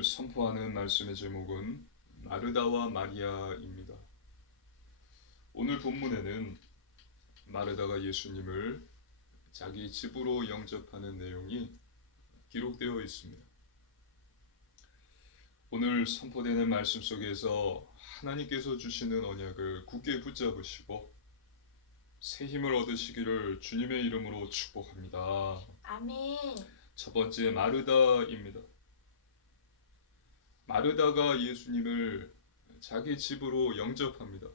오늘 선포하는 말씀의 제목은 마르다와 마리아입니다. 오늘 본문에는 마르다가 예수님을 자기 집으로 영접하는 내용이 기록되어 있습니다. 오늘 선포되는 말씀 속에서 하나님께서 주시는 언약을 굳게 붙잡으시고 새 힘을 얻으시기를 주님의 이름으로 축복합니다. 아멘. 첫 번째 마르다입니다. 마르다가 예수님을 자기 집으로 영접합니다.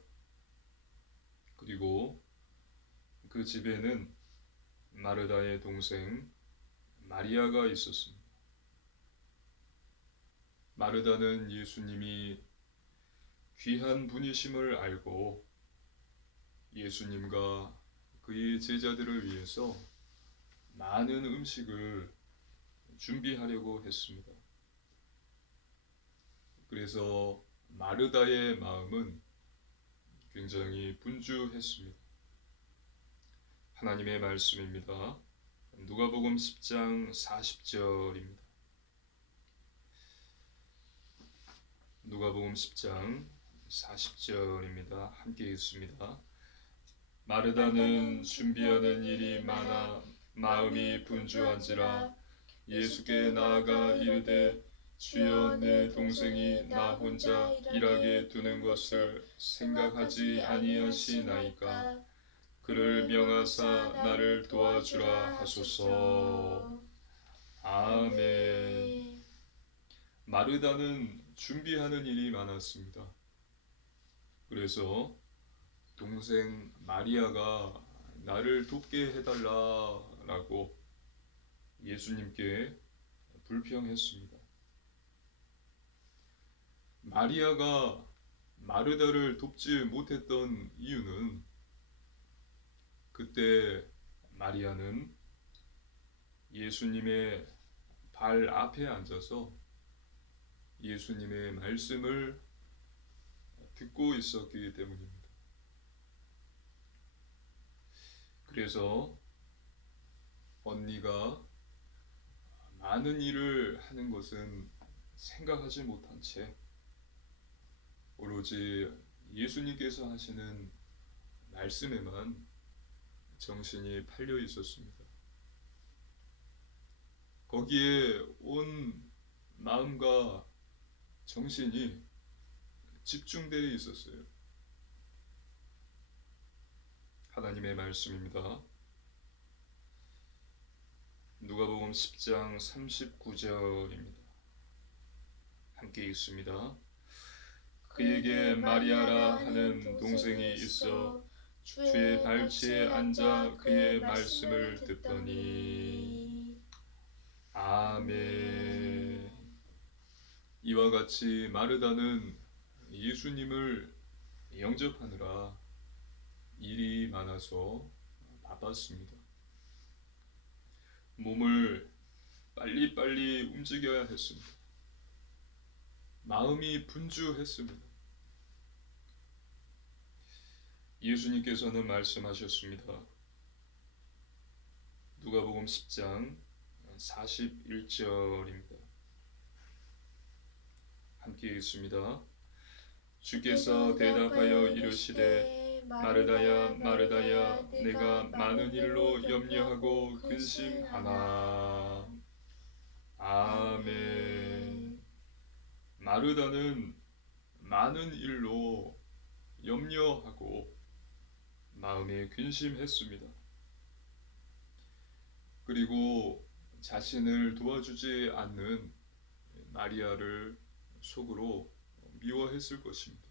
그리고 그 집에는 마르다의 동생 마리아가 있었습니다. 마르다는 예수님이 귀한 분이심을 알고 예수님과 그의 제자들을 위해서 많은 음식을 준비하려고 했습니다. 그래서 마르다의 마음은 굉장히 분주했습니다. 하나님의 말씀입니다. 누가복음 10장 40절입니다. 누가복음 10장 40절입니다. 함께 읽습니다. 마르다는 준비하는 일이 많아 마음이 분주한지라 예수께 나아가 이르되 주여 내 동생이 나 혼자 일하게 두는 것을 생각하지 아니하시나이까 그를 명하사 나를 도와주라 하소서. 아멘. 마르다는 준비하는 일이 많았습니다. 그래서 동생 마리아가 나를 돕게 해달라라고 예수님께 불평했습니다. 마리아가 마르다를 돕지 못했던 이유는 그때 마리아는 예수님의 발 앞에 앉아서 예수님의 말씀을 듣고 있었기 때문입니다. 그래서 언니가 많은 일을 하는 것은 생각하지 못한 채 오로지 예수님께서 하시는 말씀에만 정신이 팔려 있었습니다. 거기에 온 마음과 정신이 집중되어 있었어요. 하나님의 말씀입니다. 누가복음 10장 39절입니다. 함께 읽습니다. 그에게 마리아라 하는 동생이 있어 주의 발치에 앉아 그의 말씀을 듣더니. 아멘. 이와 같이 마르다는 예수님을 영접하느라 일이 많아서 바빴습니다. 몸을 빨리빨리 움직여야 했습니다. 마음이 분주했습니다. 예수님께서는 말씀하셨습니다. 누가복음 10장 41절입니다. 함께 읽습니다. 주께서 대답하여 이르시되 마르다야 마르다야 내가 많은 일로 염려하고 근심하나. 아멘. 마르다는 많은 일로 염려하고 마음에 근심했습니다. 그리고 자신을 도와주지 않는 마리아를 속으로 미워했을 것입니다.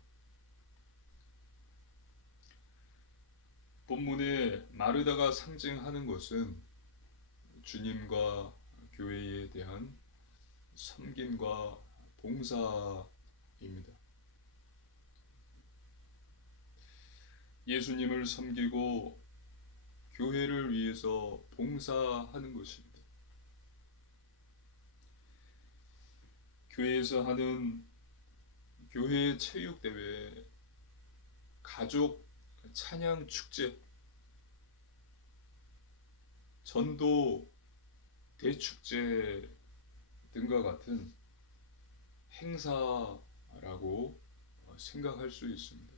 본문에 마르다가 상징하는 것은 주님과 교회에 대한 섬김과 봉사입니다. 예수님을 섬기고 교회를 위해서 봉사하는 것입니다. 교회에서 하는 교회 체육대회, 가족 찬양 축제, 전도 대축제 등과 같은 행사라고 생각할 수 있습니다.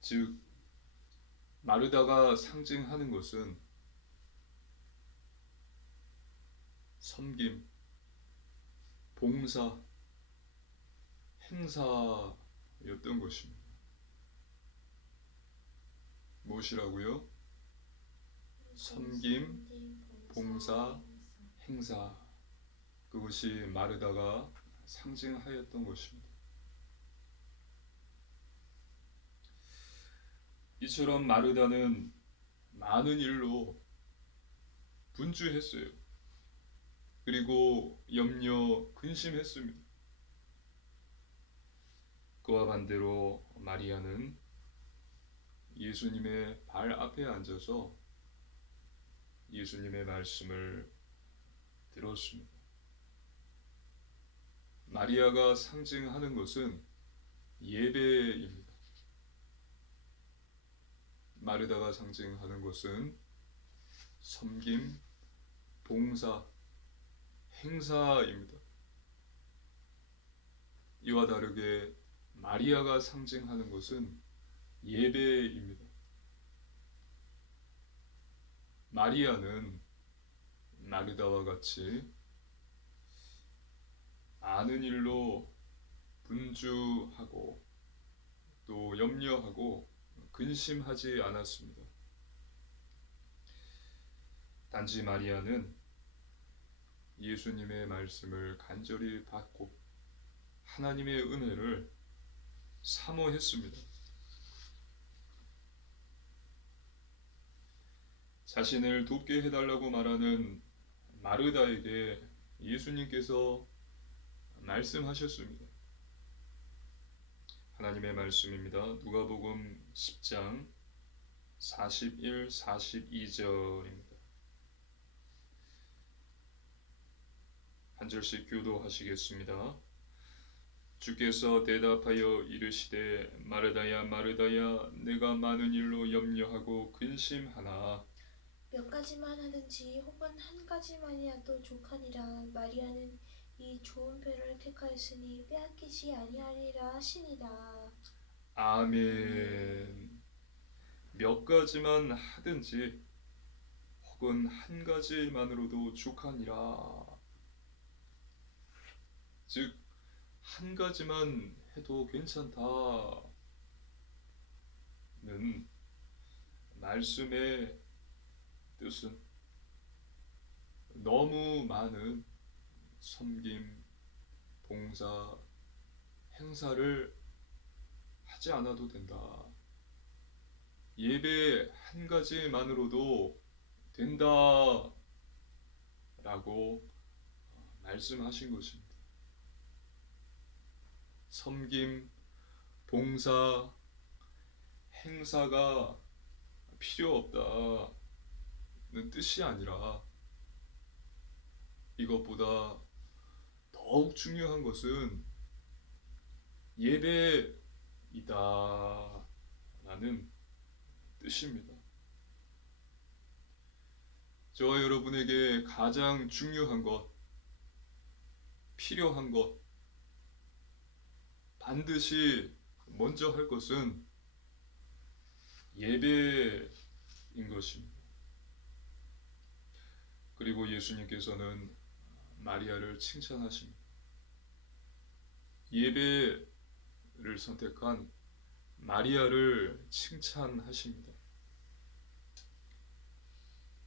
즉, 마르다가 상징하는 것은 섬김, 봉사, 행사였던 것입니다. 무엇이라고요? 섬김, 봉사, 행사. 그것이 마르다가 상징하였던 것입니다. 이처럼 마르다는 많은 일로 분주했어요. 그리고 염려, 근심했습니다. 그와 반대로 마리아는 예수님의 발 앞에 앉아서 예수님의 말씀을 들었습니다. 마리아가 상징하는 것은 예배입니다. 마르다가 상징하는 것은 섬김, 봉사, 행사입니다. 이와 다르게 마리아가 상징하는 것은 예배입니다. 마리아는 마르다와 같이 많은 일로 분주하고 또 염려하고 근심하지 않았습니다. 단지 마리아는 예수님의 말씀을 간절히 받고 하나님의 은혜를 사모했습니다. 자신을 돕게 해달라고 말하는 마르다에게 예수님께서 말씀하셨습니다. 하나님의 말씀입니다. 누가복음 10장 41, 42절입니다. 한 절씩 교도하시겠습니다. 주께서 대답하여 이르시되 마르다야 마르다야 내가 많은 일로 염려하고 근심하나 몇 가지만 하든지 혹은 한 가지만이라도 족하니라. 마리아는 이 좋은 편을 택하였으니 빼앗기지 아니하리라 하시니라. 아멘. 몇 가지만 하든지 혹은 한 가지만으로도 족하니라. 즉 한 가지만 해도 괜찮다는 말씀의 뜻은 너무 많은 섬김, 봉사, 행사를 하지 않아도 된다. 예배 한 가지만으로도 된다. 라고 말씀하신 것입니다. 섬김, 봉사, 행사가 필요 없다는 뜻이 아니라 이것보다 더욱 중요한 것은 예배이다 라는 뜻입니다. 저와 여러분에게 가장 중요한 것, 필요한 것, 반드시 먼저 할 것은 예배인 것입니다. 그리고 예수님께서는 마리아를 칭찬하십니다. 예배를 선택한 마리아를 칭찬하십니다.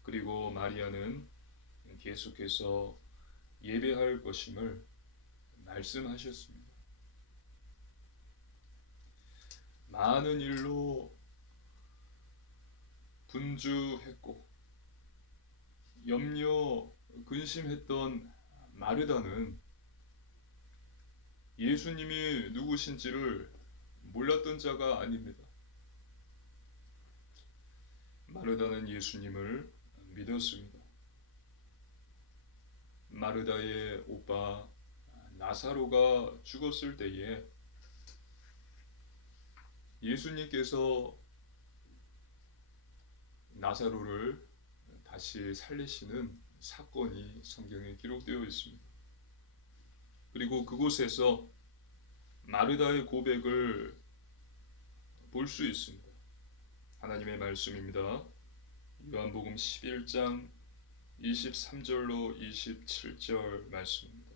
그리고 마리아는 계속해서 예배할 것임을 말씀하셨습니다. 많은 일로 분주했고 염려, 근심했던 마르다는 예수님이 누구신지를 몰랐던 자가 아닙니다. 마르다는 예수님을 믿었습니다. 마르다의 오빠 나사로가 죽었을 때에 예수님께서 나사로를 다시 살리시는 사건이 성경에 기록되어 있습니다. 그리고 그곳에서 마르다의 고백을 볼 수 있습니다. 하나님의 말씀입니다. 요한복음 11장 23절로 27절 말씀입니다.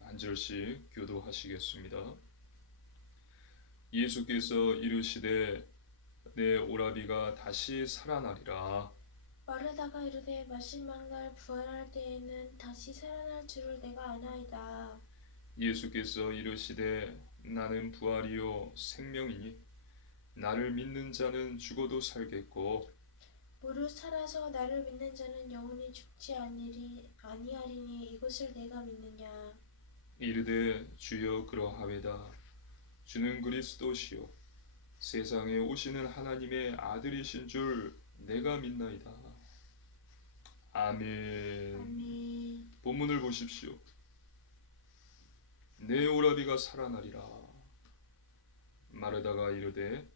한 절씩 교도하시겠습니다. 예수께서 이르시되 내 오라비가 다시 살아나리라. 마르다가 이르되 마지막 날 부활할 때에는 다시 살아날 줄을 내가 아나이다. 예수께서 이르시되 나는 부활이요 생명이니 나를 믿는 자는 죽어도 살겠고 무릇 살아서 나를 믿는 자는 영원히 죽지 아니하리니 이것을 내가 믿느냐. 이르되 주여 그러하외다. 주는 그리스도시요 세상에 오시는 하나님의 아들이신 줄 내가 믿나이다. 아멘. 아멘. 본문을 보십시오. 내 오라비가 살아나리라. 마르다가 이르되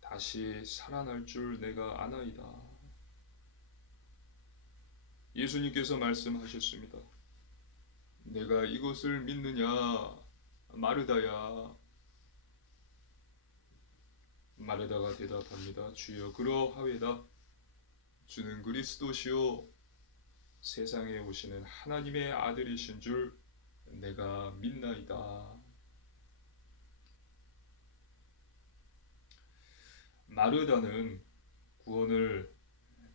다시 살아날 줄 내가 아나이다. 예수님께서 말씀하셨습니다. 내가 이것을 믿느냐 마르다야. 마르다가 대답합니다. 주여 그러하외다. 주는 그리스도시요 세상에 오시는 하나님의 아들이신 줄 내가 믿나이다. 마르다는 구원을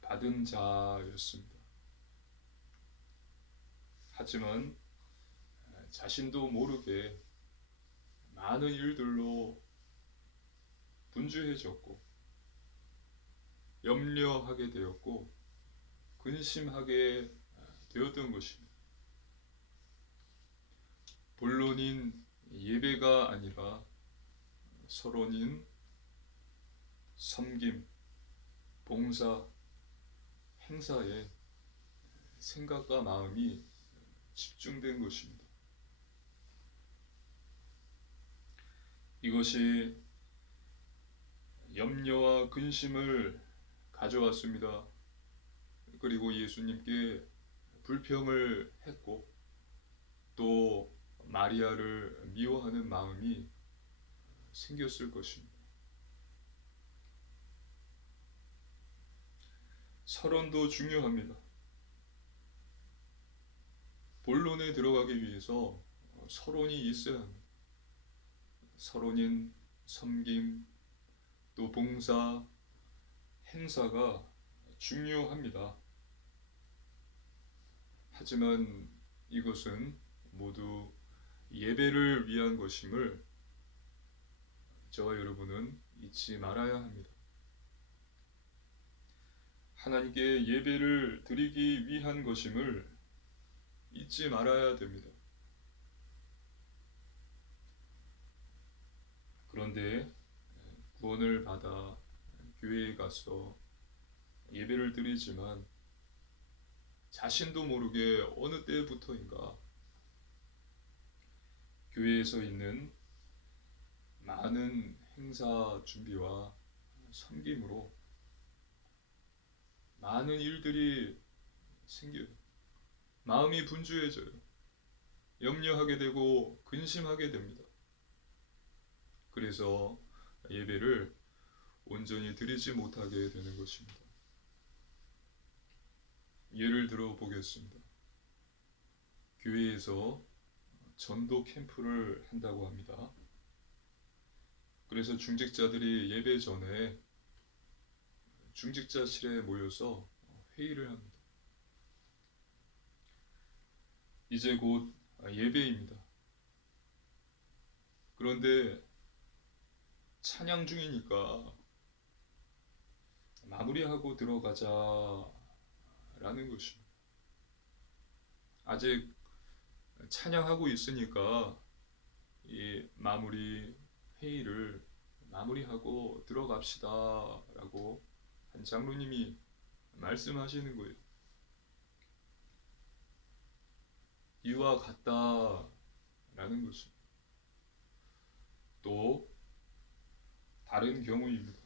받은 자였습니다. 하지만 자신도 모르게 많은 일들로 분주해졌고 염려하게 되었고 근심하게 되었던 것입니다. 본론인 예배가 아니라 서론인 섬김, 봉사, 행사에 생각과 마음이 집중된 것입니다. 이것이 염려와 근심을 가져왔습니다. 그리고 예수님께 불평을 했고 또 마리아를 미워하는 마음이 생겼을 것입니다. 서론도 중요합니다. 본론에 들어가기 위해서 서론이 있어야 합니다. 서론인 섬김, 또 봉사, 행사가 중요합니다. 하지만 이것은 모두 예배를 위한 것임을 저와 여러분은 잊지 말아야 합니다. 하나님께 예배를 드리기 위한 것임을 잊지 말아야 됩니다. 그런데 구원을 받아 교회에 가서 예배를 드리지만 자신도 모르게 어느 때부터인가 교회에서 있는 많은 행사 준비와 섬김으로 많은 일들이 생겨요. 마음이 분주해져요. 염려하게 되고 근심하게 됩니다. 그래서 예배를 온전히 드리지 못하게 되는 것입니다. 예를 들어 보겠습니다. 교회에서 전도 캠프를 한다고 합니다. 그래서 중직자들이 예배 전에 중직자실에 모여서 회의를 합니다. 이제 곧 예배입니다. 그런데 찬양 중이니까 마무리하고 들어가자라는 것입니다. 아직 찬양하고 있으니까 이 마무리 회의를 마무리하고 들어갑시다 라고 한 장로님이 말씀하시는 거예요. 이와 같다라는 것입니다. 또 다른 경우입니다.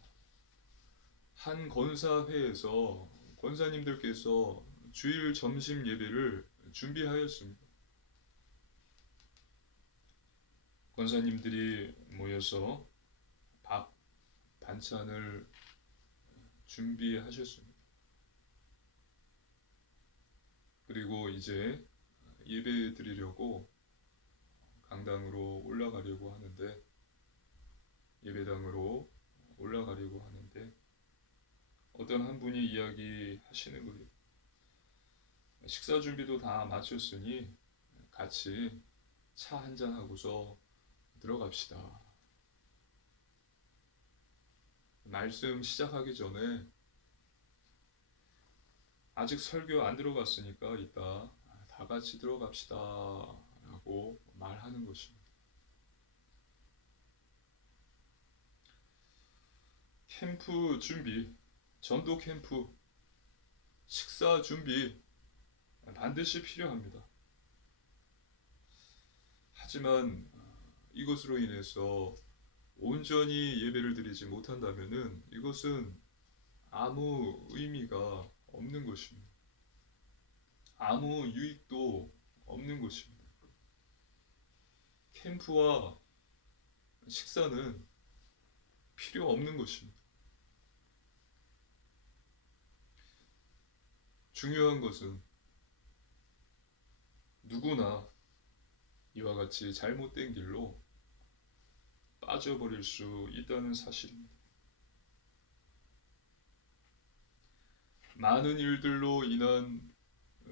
한 권사회에서 권사님들께서 주일 점심 예배를 준비하였습니다. 권사님들이 모여서 밥, 반찬을 준비하셨습니다. 그리고 이제 예배 드리려고 강당으로 올라가려고 하는데, 예배당으로 올라가려고 하는데, 어떤 한 분이 이야기하시는 거예요. 식사 준비도 다 마쳤으니 같이 차 한잔 하고서 들어갑시다. 말씀 시작하기 전에 아직 설교 안 들어갔으니까 이따 다 같이 들어갑시다 라고 말하는 것입니다. 캠프 준비, 전도 캠프, 식사 준비 반드시 필요합니다. 하지만 이것으로 인해서 온전히 예배를 드리지 못한다면은 이것은 아무 의미가 없는 것입니다. 아무 유익도 없는 것입니다. 캠프와 식사는 필요 없는 것입니다. 중요한 것은 누구나 이와 같이 잘못된 길로 빠져버릴 수 있다는 사실입니다. 많은 일들로 인한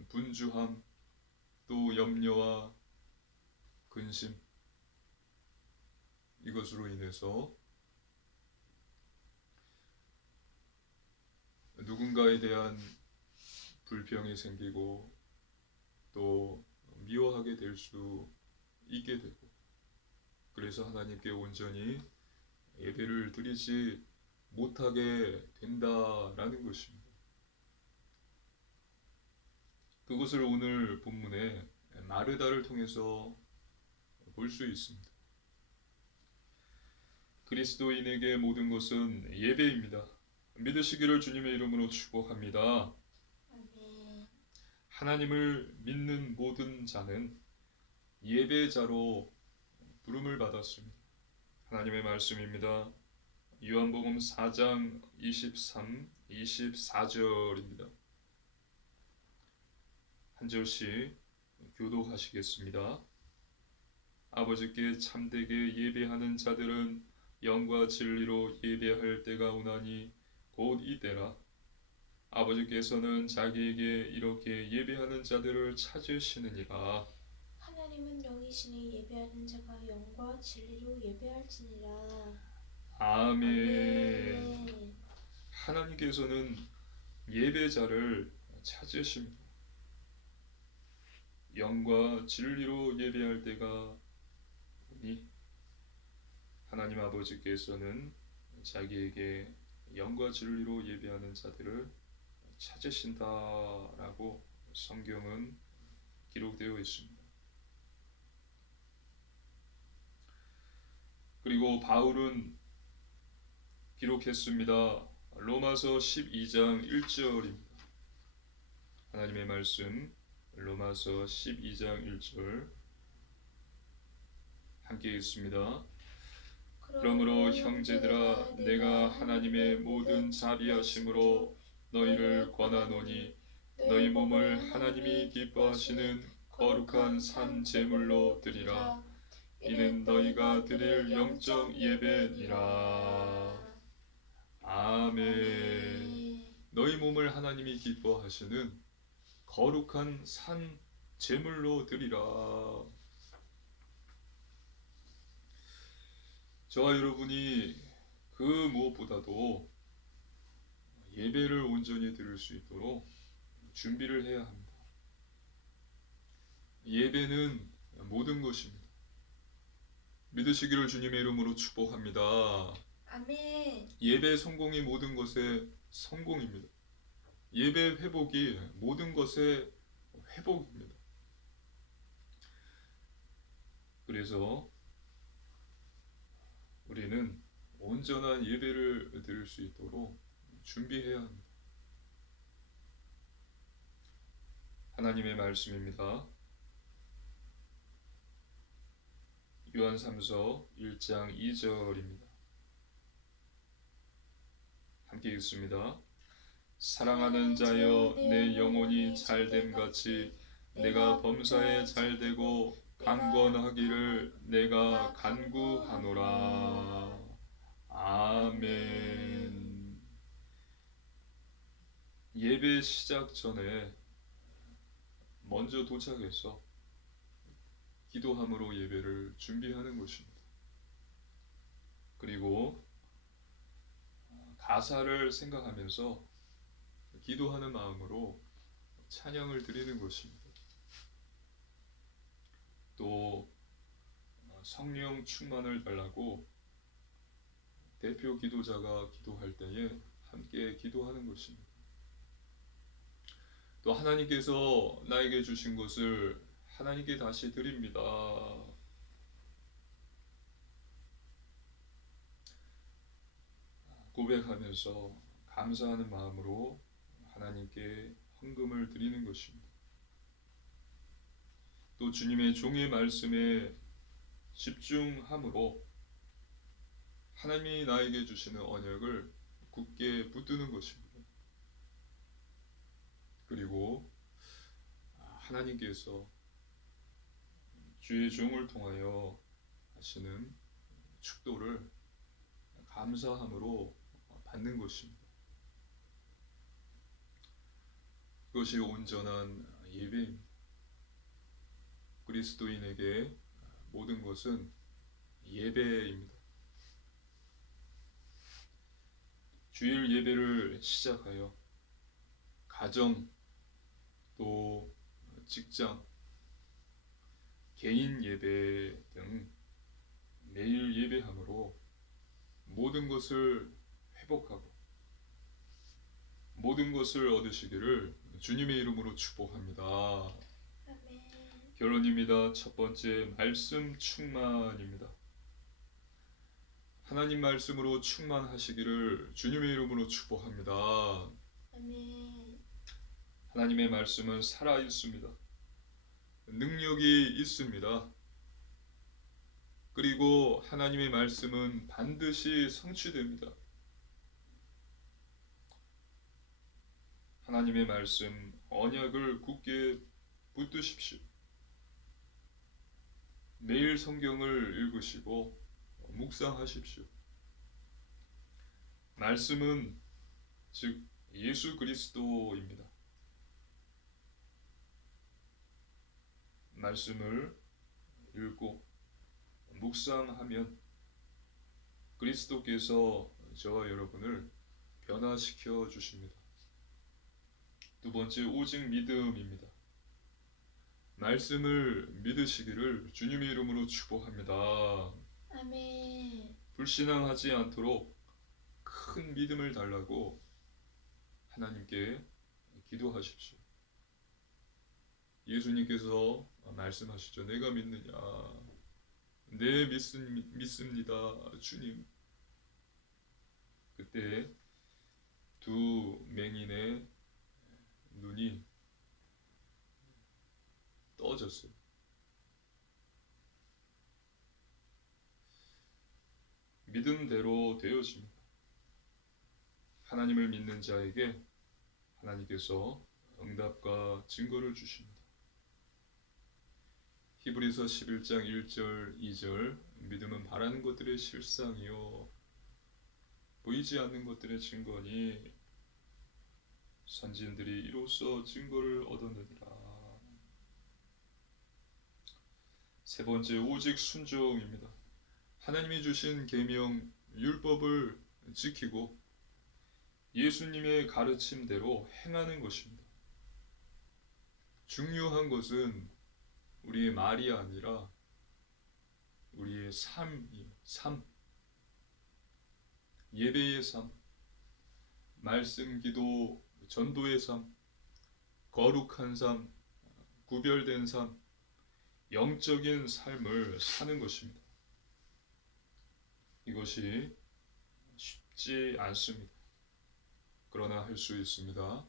분주함, 또 염려와 근심, 이것으로 인해서 누군가에 대한 불평이 생기고 또 미워하게 될 수 있게 되고, 그래서 하나님께 온전히 예배를 드리지 못하게 된다라는 것입니다. 그것을 오늘 본문에 마르다를 통해서 볼 수 있습니다. 그리스도인에게 모든 것은 예배입니다. 믿으시기를 주님의 이름으로 축복합니다. 아멘. 하나님을 믿는 모든 자는 예배자로 부름을 받았습니다. 하나님의 말씀입니다. 요한복음 4장 23, 24절입니다. 한 절씩 교독하시겠습니다. 아버지께 참되게 예배하는 자들은 영과 진리로 예배할 때가 오나니 곧 이때라. 아버지께서는 자기에게 이렇게 예배하는 자들을 찾으시느니라. 하나님은 영이시니 예배하는 자가 영과 진리로 예배할지니라. 아멘. 아멘. 하나님께서는 예배자를 찾으십니다. 영과 진리로 예배할 때가 오니 하나님 아버지께서는 자기에게 영과 진리로 예배하는 자들을 찾으신다라고 성경은 기록되어 있습니다. 그리고 바울은 기록했습니다. 로마서 12장 1절입니다. 하나님의 말씀 로마서 12장 1절 함께 읽습니다. 그러므로 형제들아 내가 하나님의 모든 자비하심으로 너희를 권하노니 너희 몸을 하나님이 기뻐하시는 거룩한 산 제물로 드리라. 이는 너희가 드릴 영적 예배니라. 아멘. 너희 몸을 하나님이 기뻐하시는 거룩한 산 제물로 드리라. 저와 여러분이 그 무엇보다도 예배를 온전히 드릴 수 있도록 준비를 해야 합니다. 예배는 모든 것입니다. 믿으시기를 주님의 이름으로 축복합니다. 아멘. 예배 성공이 모든 것의 성공입니다. 예배 회복이 모든 것의 회복입니다. 그래서 우리는 온전한 예배를 드릴 수 있도록 준비해야 합니다. 하나님의 말씀입니다. 요한 3서 1장 2절입니다. 함께 읽습니다. 사랑하는 자여, 내 영혼이 잘됨 같이 내가 범사에 잘되고 강건하기를 내가 간구하노라. 아멘. 예배 시작 전에 먼저 도착해서 기도함으로 예배를 준비하는 것입니다. 그리고 가사를 생각하면서 기도하는 마음으로 찬양을 드리는 것입니다. 또 성령 충만을 달라고 대표 기도자가 기도할 때에 함께 기도하는 것입니다. 또 하나님께서 나에게 주신 것을 하나님께 다시 드립니다. 고백하면서 감사하는 마음으로 하나님께 헌금을 드리는 것입니다. 또 주님의 종의 말씀에 집중함으로 하나님이 나에게 주시는 언약을 굳게 붙드는 것입니다. 그리고 하나님께서 주의 종을 통하여 하시는 축도를 감사함으로 받는 것입니다. 그것이 온전한 예배입니다. 그리스도인에게 모든 것은 예배입니다. 주일 예배를 시작하여 가정, 또 직장, 개인 예배 등 매일 예배함으로 모든 것을 회복하고 모든 것을 얻으시기를 주님의 이름으로 축복합니다. 아멘. 결론입니다. 첫 번째, 말씀 충만입니다. 하나님 말씀으로 충만하시기를 주님의 이름으로 축복합니다. 아멘. 하나님의 말씀은 살아 있습니다. 능력이 있습니다. 그리고 하나님의 말씀은 반드시 성취됩니다. 하나님의 말씀 언약을 굳게 붙드십시오. 매일 성경을 읽으시고 묵상하십시오. 말씀은 즉 예수 그리스도입니다. 말씀을 읽고 묵상하면 그리스도께서 저와 여러분을 변화시켜 주십니다. 두 번째, 오직 믿음입니다. 말씀을 믿으시기를 주님의 이름으로 축복합니다. 아멘. 불신앙하지 않도록 큰 믿음을 달라고 하나님께 기도하십시오. 예수님께서 말씀하시죠. 내가 믿느냐? 네, 믿습니다, 주님. 그때 두 맹인의 눈이 떠졌어요. 믿음대로 되어집니다. 하나님을 믿는 자에게 하나님께서 응답과 증거를 주십니다. 히브리서 11장 1절 2절 믿음은 바라는 것들의 실상이요 보이지 않는 것들의 증거니 선지자들이 이로써 증거를 얻었느니라. 세 번째, 오직 순종입니다. 하나님이 주신 계명 율법을 지키고 예수님의 가르침대로 행하는 것입니다. 중요한 것은 우리의 말이 아니라 우리의 삶이에요. 삶. 예배의 삶, 말씀, 기도, 전도의 삶, 거룩한 삶, 구별된 삶, 영적인 삶을 사는 것입니다. 이것이 쉽지 않습니다. 그러나 할 수 있습니다.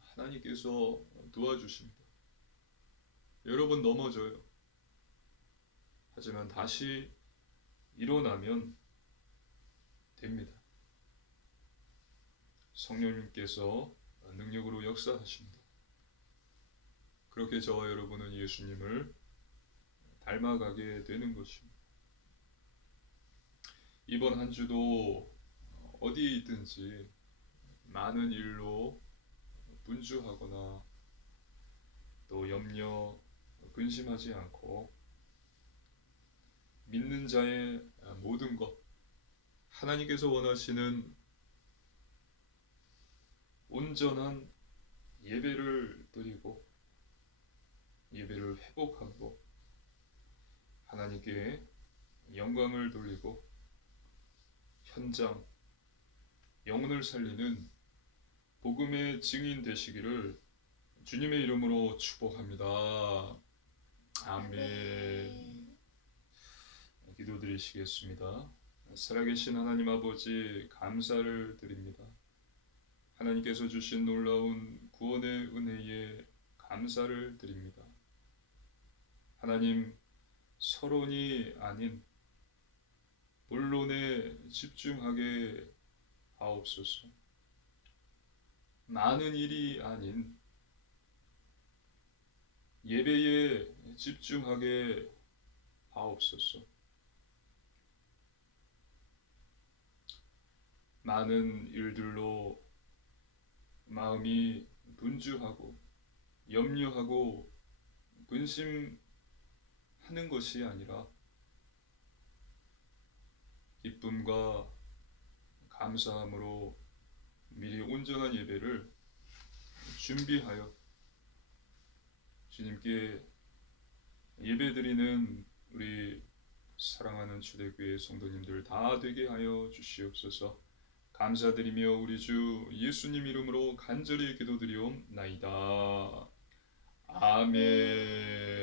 하나님께서 도와주십니다. 여러분 넘어져요. 하지만 다시 일어나면 됩니다. 성령님께서 능력으로 역사하십니다. 그렇게 저와 여러분은 예수님을 닮아가게 되는 것입니다. 이번 한 주도 어디에 있든지 많은 일로 분주하거나 또 염려, 근심하지 않고 믿는 자의 모든 것, 하나님께서 원하시는 온전한 예배를 드리고 예배를 회복하고 하나님께 영광을 돌리고 현장, 영혼을 살리는 복음의 증인 되시기를 주님의 이름으로 축복합니다. 아멘. 기도드리시겠습니다. 살아계신 하나님 아버지 감사를 드립니다. 하나님께서 주신 놀라운 구원의 은혜에 감사를 드립니다. 하나님, 서론이 아닌 본론에 집중하게 하옵소서. 많은 일이 아닌 예배에 집중하게 하옵소서. 많은 일들로 마음이 분주하고 염려하고 근심하는 것이 아니라 기쁨과 감사함으로 미리 온전한 예배를 준비하여 주님께 예배드리는 우리 사랑하는 초대교회 성도님들 다 되게 하여 주시옵소서. 감사드리며 우리 주 예수님 이름으로 간절히 기도드리옵나이다. 아멘.